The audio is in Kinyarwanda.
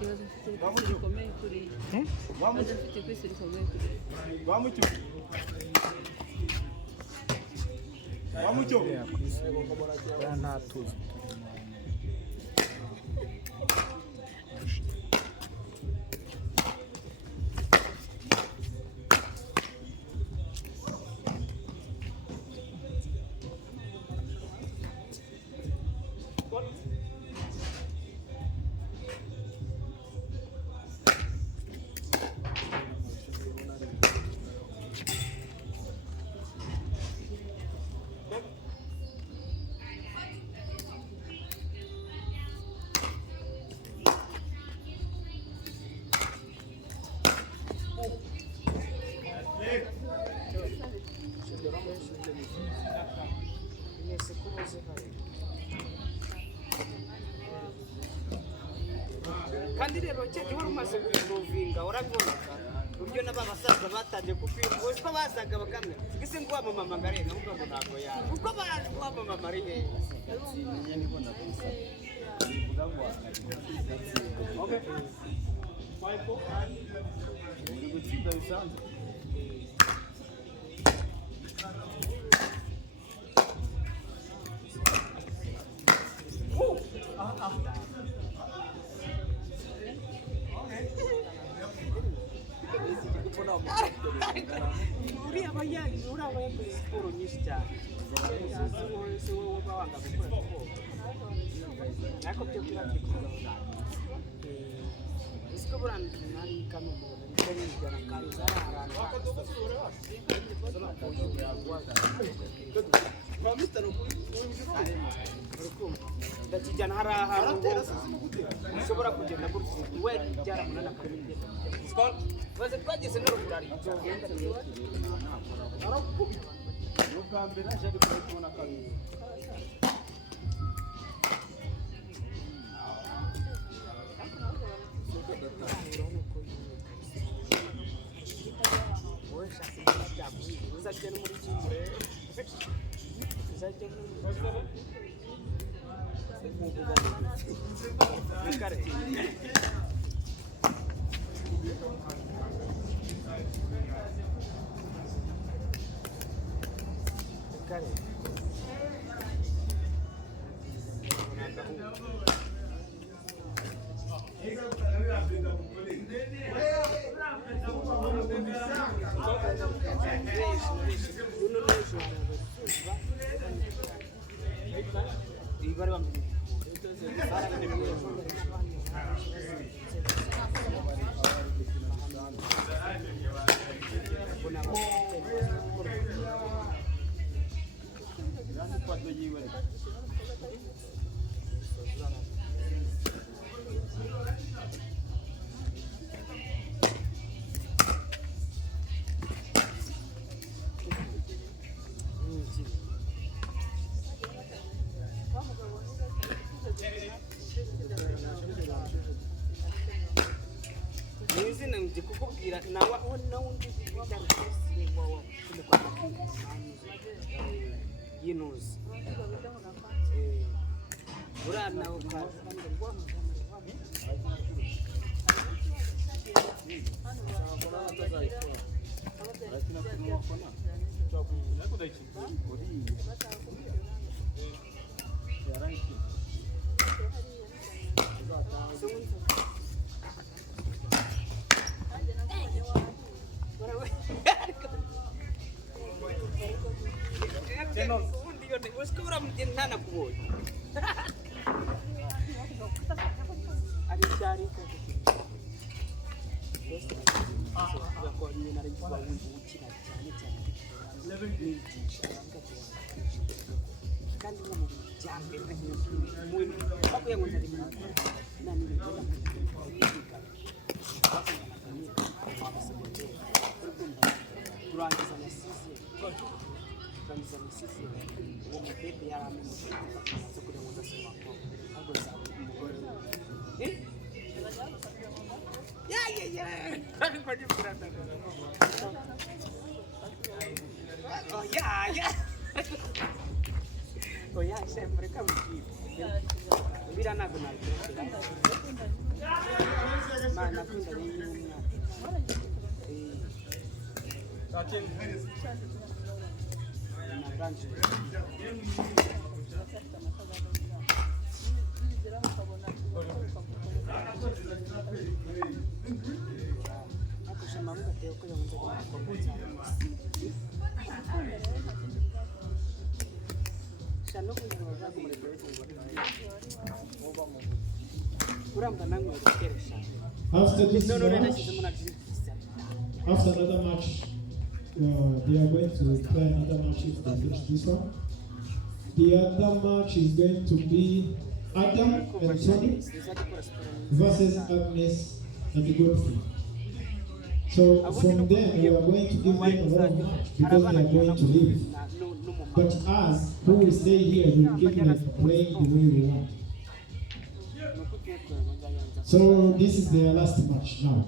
Vamos comer por aí. Vamos ter que ser comer por aí. Vamos tu. Vamos tu. Ya nta tuzi. kandi rero cyane wari umaze kuvuvinga urabibonaga uburyo n'abasaza batangiye kupira bose ko bazaga bakamwe gise ngo wa mama ngare n'ubwo ngo ntago ya uko baje wa mama mari he okay 5-4 ni gutsinda bisanzwe uriya abaye siporo nyinshi cyane si wowe uba wanga gukora siporo ariko byo kubatikora isiko burandi nari kano umuntu niko bijyana kandi zaraharana ndakijyana hari ahantu ushobora kugenda gutya we byara munana kabiri baze twageze no rugurari ubwa mbere aje ari kubona kabiri uzajya no muri kimure uzajya no kare kare izina ndi kukubwira nawe undi bitandukanye wawe kwa yinuzi urana ukaza Sekarang mungkin nana kuat. Ada cari ke ya kok ini nari bangun buci cari kan dia mau jambil mungkin aku yang menjadi nani dalam kurang sana sisi sana sisi umubebe yarame so kugira ngo ndasoma ko ahubwo sawa umugore ya kandi kwa gifura oh ya oh ya sempre kamuki bila nabona Mana kunda y'umwana. Naranje. Akusema Mungu ateo kwa mwanzo kukuza. Shano kuyiroza kuramba nangu keresha. After this match, after another match, they are going to play another match if they finish this one. The other match is going to be Adam and Tony versus Agnes and Godfrey. So from them, we are going to give them a long match because they are going to leave. But us, who will stay here, will give them playing the way we want. So this is their last match now.